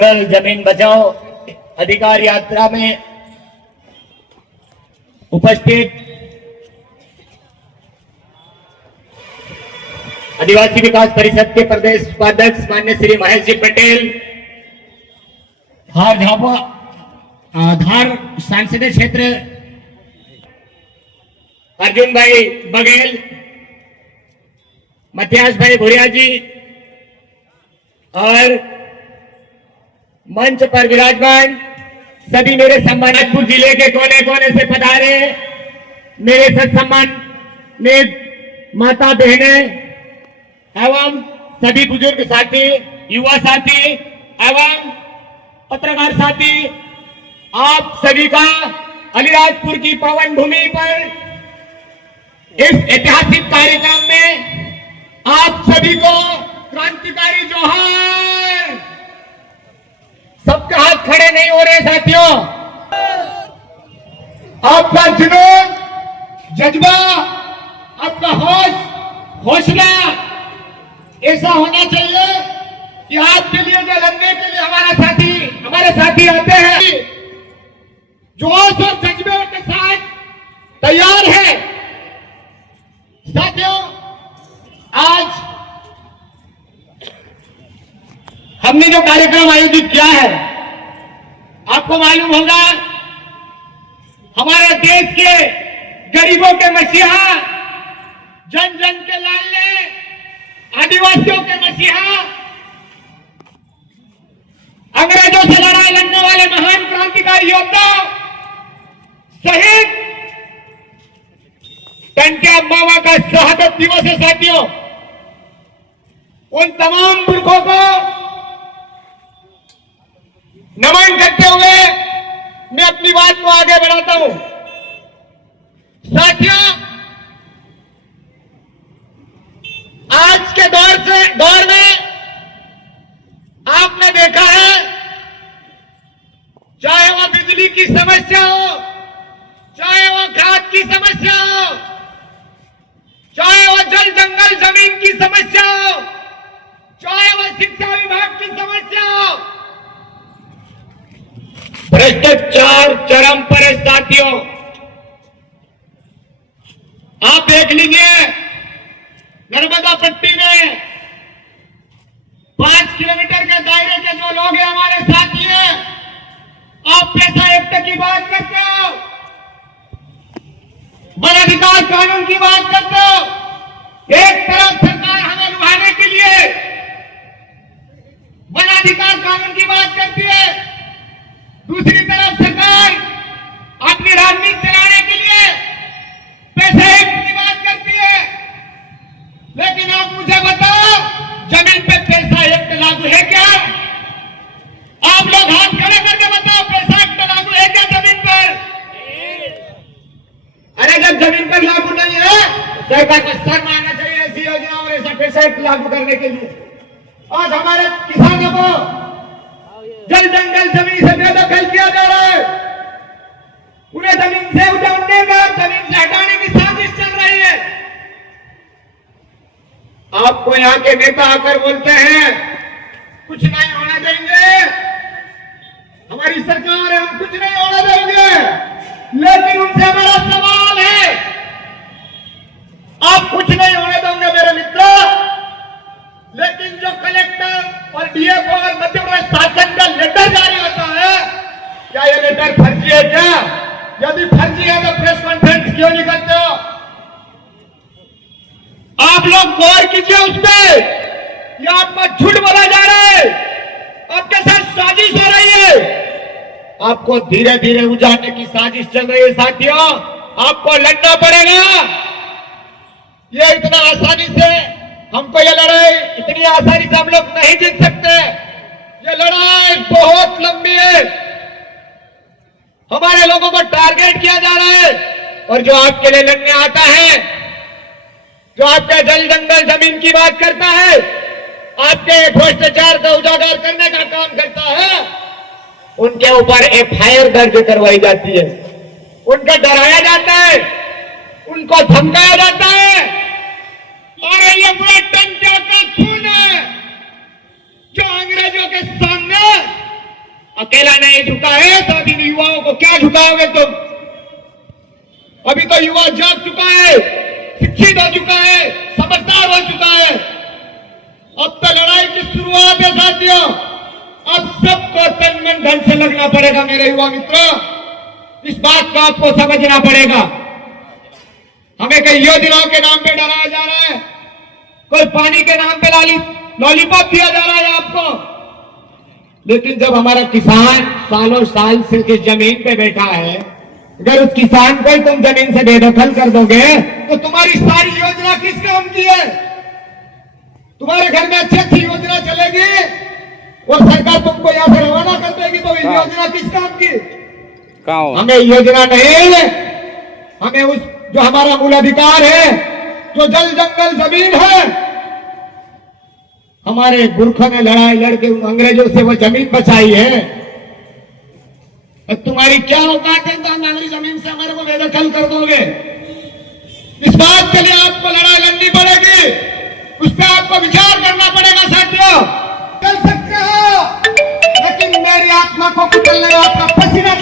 जंगल जमीन बचाओ अधिकार यात्रा में उपस्थित आदिवासी विकास परिषद के प्रदेश उपाध्यक्ष माननीय श्री महेश जी पटेल, धार संसदीय क्षेत्र अर्जुन भाई बघेल, मथियास भाई भुरिया जी और मंच पर विराजमान सभी मेरे सम्मानित जिले के कोने कोने से पधारे मेरे सत्सम्मानित माता बहनें एवं सभी बुजुर्ग साथी, युवा साथी एवं पत्रकार साथी, आप सभी का अलीराजपुर की पावन भूमि पर इस ऐतिहासिक कार्यक्रम में आप सभी को क्रांतिकारी जोहार। सबके हाथ खड़े नहीं हो रहे साथियों। आपका जुनून, जज्बा, आपका हौसला ऐसा होना चाहिए कि आपके लिए जो लड़ने के लिए हमारे साथी आते हैं जोश और जज्बे के साथ तैयार है। साथियों, आज हमने जो कार्यक्रम आयोजित किया है, आपको मालूम होगा हमारे देश के गरीबों के मसीहा, जन जन के लाडले, आदिवासियों के मसीहा, अंग्रेजों से लड़ाई लड़ने वाले महान क्रांतिकारी योद्धा शहीद टंट्या मामा का शहादत दिवस है। साथियों, उन तमाम पुरखों को नमन करते हुए मैं अपनी बात को आगे बढ़ाता हूं। साथियों, आज के दौर में आपने देखा है, चाहे वो बिजली की समस्या हो, चाहे वो खाद की समस्या हो, चाहे वो जल जंगल जमीन की समस्या हो, चाहे वो शिक्षा विभाग की समस्या हो, भ्रष्टाचार चरम पर है। साथियों, आप देख लीजिए, नर्मदा पट्टी में 5 किलोमीटर के दायरे के जो लोग हैं हमारे साथी हैं, आप पैसा एक्ट की बात करते हो, वन अधिकार कानून की बात करते हो। एक तरफ सरकार हमें लुभाने के लिए वन अधिकार कानून की बात करती है, दूसरी तरफ सरकार अपनी राजनीति चलाने के लिए पैसा एक्ट की बात करती है। लेकिन आप मुझे बताओ, जमीन पे पैसा एक्ट लागू है क्या? आप लोग हाथ खड़े करके बताओ, पैसा एक्ट लागू है क्या जमीन पर? अरे जब जमीन पर लागू नहीं है, सरकार को शर्म आना चाहिए ऐसी योजना और ऐसा पैसा एक्ट लागू करने के लिए। आज हमारे किसानों को जल जंगल जमीन से बेदखल किया जा रहा है, उन्हें जमीन से उठाने का, जमीन से हटाने की साजिश चल रही है। आपको यहाँ के नेता आकर बोलते हैं कुछ नहीं होना देंगे, हमारी सरकार है, हम कुछ नहीं होना देंगे। लेकिन उनसे हमारा सवाल है, आप कुछ नहीं होने दोगे मेरे मित्रों, लेकिन जो कलेक्टर और डीएफओ और मध्य प्रदेश शासन का लेटर जारी होता है, क्या ये लेटर फर्जी है क्या? यदि फर्जी है तो प्रेस कॉन्फ्रेंस क्यों नहीं करते हो? आप लोग गौर कीजिए उस पर, ये आपको झूठ बोला जा रहा है, आपके साथ साजिश हो रही है, आपको धीरे धीरे उजाड़ने की साजिश चल रही है। साथियों, आपको लड़ना पड़ेगा। ये इतना आसानी से हमको ये लड़ाई इतनी आसानी से हम लोग नहीं जीत सकते। ये लड़ाई बहुत लंबी है, हमारे लोगों को टारगेट किया जा रहा है। और जो आपके लिए लड़ने आता है, जो आपके जल जंगल जमीन की बात करता है, आपके भ्रष्टाचार का उजागर करने का काम करता है, उनके ऊपर एफआईआर दर्ज करवाई जाती है, उनको डराया जाता है, उनको धमकाया जाता है। और ये पूरा टंट्या का खून है जो अंग्रेजों के सामने अकेला नहीं झुका है तो अभी युवाओं को क्या झुकाओगे तुम? अभी तो युवा जाग चुका है, शिक्षित हो चुका है, समझदार हो चुका है। अब तो लड़ाई की शुरुआत है साथियों। अब सबको तन मन धन से लगना पड़ेगा मेरे युवा मित्रों। इस बात को आपको समझना पड़ेगा। हमें कई योजनाओं के नाम पे डराया जा रहा है, कोई पानी के नाम पे लॉलीपॉप दिया जा रहा है आपको। लेकिन जब हमारा किसान सालों साल से किस जमीन पे बैठा है, अगर उस किसान को ही तुम जमीन से बेदखल कर दोगे तो तुम्हारी सारी योजना किस काम की है? तुम्हारे घर में अच्छी अच्छी योजना चलेगी और सरकार तुमको यहां से रवाना कर देगी, तो ये योजना किस काम की? हमें योजना नहीं, हमें उस जो हमारा मूल अधिकार है, जो जल जंगल जमीन है, हमारे पुरखों ने लड़ाई लड़के अंग्रेजों से वो जमीन बचाई है। तुम्हारी क्या औकात है तो हमारी जमीन से हमारे को बेदखल कर दोगे? इस बात के लिए आपको लड़ाई लड़नी पड़ेगी, उस पर आपको विचार करना पड़ेगा साथियों। कर सकते हो, लेकिन मेरी आत्मा को कुचलने आपका पसीना